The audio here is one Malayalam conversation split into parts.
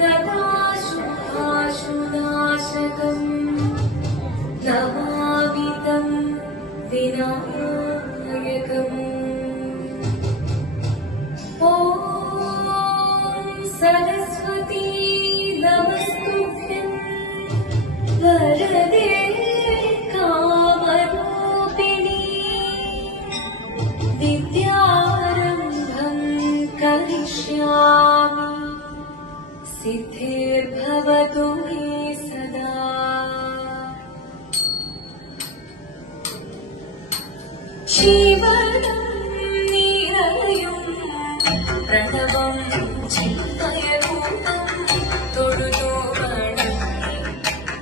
नदाशुभाशुनाशकम् नमामि तं विनायकम्। ॐ सरस्वती नमस्तुभ्यं वरदे कामरूपिणी विद्यारम्भं करिष्यामि सिद्धिर्भवतु मे सदा। जीवनं निरलयं प्रणवं चिन्तयरूपं തൊഴുതു വണങ്ങി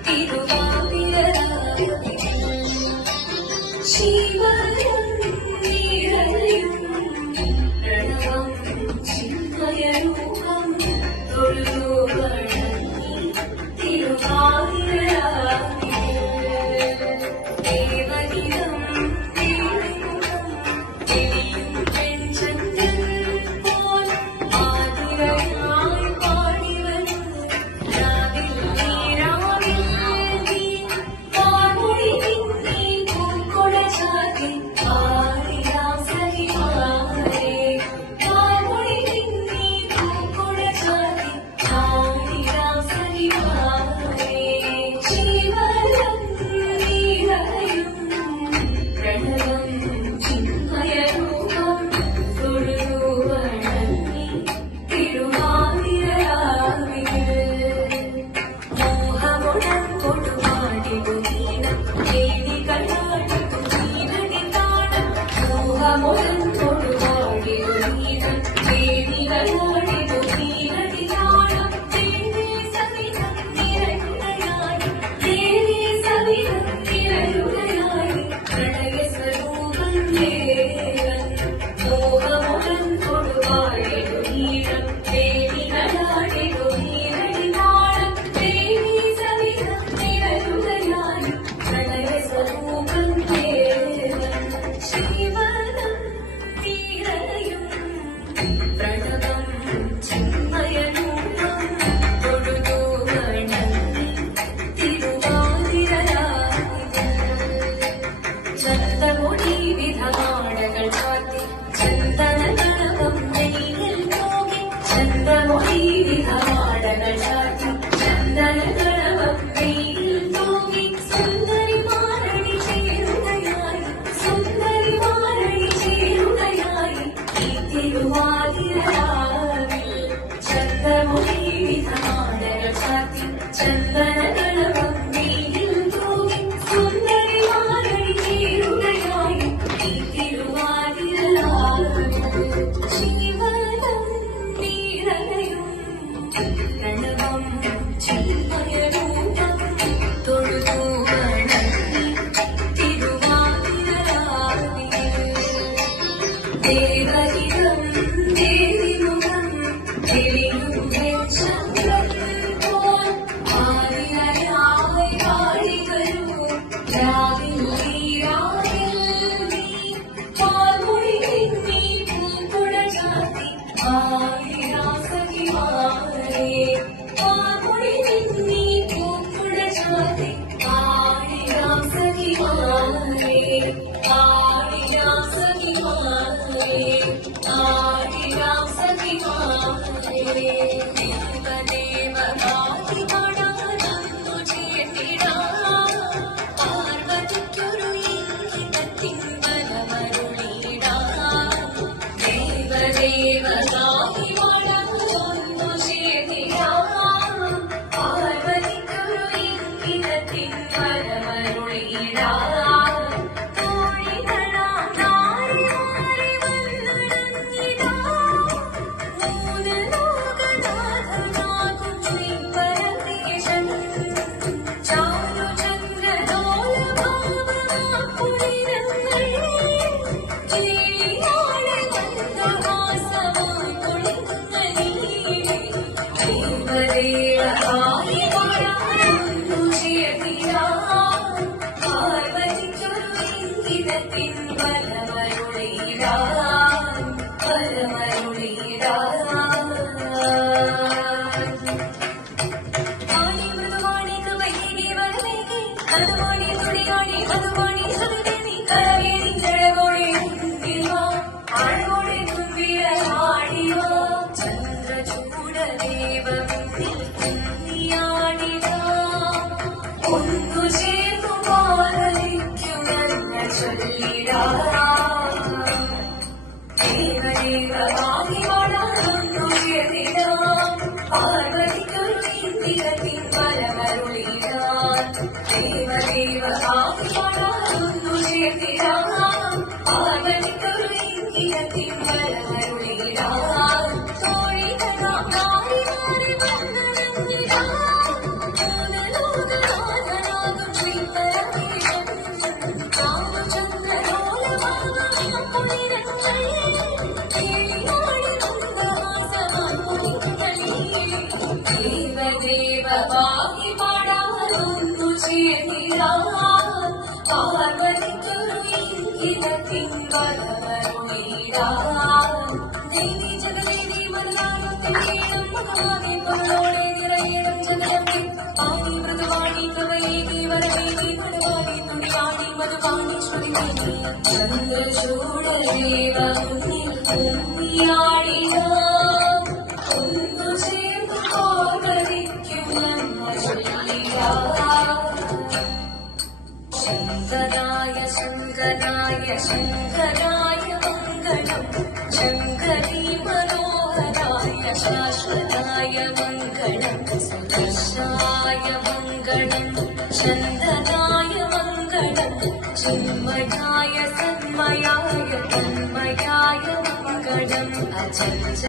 തിരുവാതിരരാഗമേ। ജീവനം നിരലയം പ്രണവം ചിന്തയരൂപം തൊഴുതു വണങ്ങി തിരുവാതിരരാഗമേ। ദേവഗീതം ദേവിമുഖം തെളിയും പെൺചന്ദ്രൻ പോൽ ആതിരയായി പാടിവരും രാവിൽ നീ പാർമൊഴി നിന്നീ പൂക്കൊട ചാതി പാടിടാം സഖിമാരേ। പാർമൊഴി നിന്നീ പൂക്കൊട ചാതി പാടിടാം സഖിമാരേ। ജീവനം നീരയും പ്രണവം ചിന്മയരൂപം തൊഴുതു വണങ്ങി തിരുവാതിരരാവിൽ। മോഹമുടൻ കൊടുപാടിടുവീണം ദേവികളാടിടു ജീവനിതാണം। മോഹമുടൻ കൊടുപാടിടുവീണം ദേവികളാടിടു ജീവനിതാണം। ദേവി സവിധം നിരയുകയായി ദേവി സവിധം നിരയുകയായി പ്രണയസ്വരൂപം ദേവൻ। മോഹമുടൻ കൊടുപാടിടുവീണം ദേവികളാടിടു ജീവനിതാണം। ദേവി സവിധം നിരയുകയായി പ്രണയസ്വരൂപം ദേവൻ। ജീവനം നീരയും പ്രണവം ചിന്മയരൂപം തൊഴുതു വണങ്ങി തിരുവാതിരരാവിൽ। ചന്തമൊഴി വിധമാടകൾ ചാത്തി ചന്ദനഗണപം നെയ്യിൽ തൂകി। ചന്തമൊഴി വിധമാടകൾ ചാത്തി ചന്ദനഗണപം നെയ്യിൽ തൂകി। സുന്ദരിമാരണി ചേരുകയായി സുന്ദരിമാരണി ചേരുകയായി ഈ തിരുവാതിരരാവിൽ। ചന്തമൊഴി വിധമാടകൾ ചാത്തി ചന്ദനഗണപം നെയ്യിൽ തൂകി। സുന്ദരിമാരണി ചേരുകയായി ഈ തിരുവാതിരരാവിൽ। ജീവനം നീരലയും പ്രണവം ചിന്മയരൂപം തൊഴുതു വണങ്ങി തിരുവാതിരരാവിൽ। ദേവഗീതം ദേവിമുഖം തെളിയും പെൺചന്ദ്രൻ പോൽ ആതിരയായി പാടിവരൂ രാവിൽ നീ പാർമൊഴി നിന്നീ പൂക്കുട ചാത്തി പാടിടാം സഖിമാരേ। പാർമൊഴി നിന്നീ പൂക്കുട ചാത്തി പാടിടാം സഖിമാരേ। പാടിടാം സഖിമാരേ പാടിടാം സഖിമാരേ। ദേവദേവനായി കാണാനൊന്നു ചേർന്നിടാം പാർവതിക്കൊരു ഇംഗിതത്തിൻ ബലമരുളിടാം। ദേവദേവനായി കാണാനൊന്നു ചേർന്നിടാം പാർവതിക്കൊരു ഇംഗിതത്തിൻ ബലമരുളിടാം। തോഴികളാം നാരിമാരെ വന്നണഞ്ഞിടാം മൂന്ന് ലോകനാഥനാകും ശ്രീപരമേശൻ। ചാരുചന്ദ്രലോലഭാവമാക്കുളിരങ്ങൾ ചേരിയാളെ മന്ദഹാസമായി കുളിക്കുന്ന നീളെ। ദേവദേവനായി കാണാനൊന്നു ചേർന്നിടാം പാർവതിക്കൊരു ഇംഗിതത്തിൻ ബലമരുളിടാം ബലമരുളിടാം। ദേവമുന്നിൽ കുന്നിയാടിടാ ഒന്നു ചേർന്നു പാലലിക്കും ഞങ്ങൾ ചൊല്ലിടാ ദേവദേവ വാങ്ങി വളർന്നു ചേർന്നിടാം പാർവതിക്കൊരു ഇന്ദിരത്തിൻ ഫലമരുളിടാൻ ദേവദേവ വാങ്ങി വളർന്നു ചേർന്നിടാം പാർവതിക്കൊരു ഇന്ദിരത്തിൻ ഫലമരുളിടാൻ തോഴികളാം നാരിമാരെ വന്ദനമിടാം മൂലലോകനാഥനാകും ശ്രീധരമേശം രാമചന്ദ്രലോലമാകും പുളിരങ്ങൾ കേളിയാടി മന്ദഹാസമാം പുലികളിൽ ദേവദേവ വാങ്ങി പാടാനൊന്നു ചേർന്നിടാൻ പാർവതിക്കൊരു ഇന്ദിരത്തിൻ ഫലമരുളിടാൻ ദേവി ജഗദേവി മലയാളത്തിൽ കേളം ഭഗവാനെ പൊരുളോടെ നിറയേണം ജഗദമ്പി പാനി മൃദുവാണി കവയേകി വരവേകി മടവാണി തുണിയാണി മധുവാണി ശ്രുതിമേകി ചന്ദ്രചൂടദേവ മുന്നിൽ കുന്നിയാടിടാം ഒന്നു ചേർന്നു പാർവതിക്കും ഞങ്ങൾ ചൊല്ലിടാം ശങ്കരായ ശങ്കരായ ശങ്കരായ മംഗളം ശങ്കരീ മനോഹരായ ശാശ്വതായ മംഗളം സുദർശായ മംഗളം ചന്ദനായ മംഗളം ചിന്മയായ സന്മയായ തന്മയായ മംഗളം അജ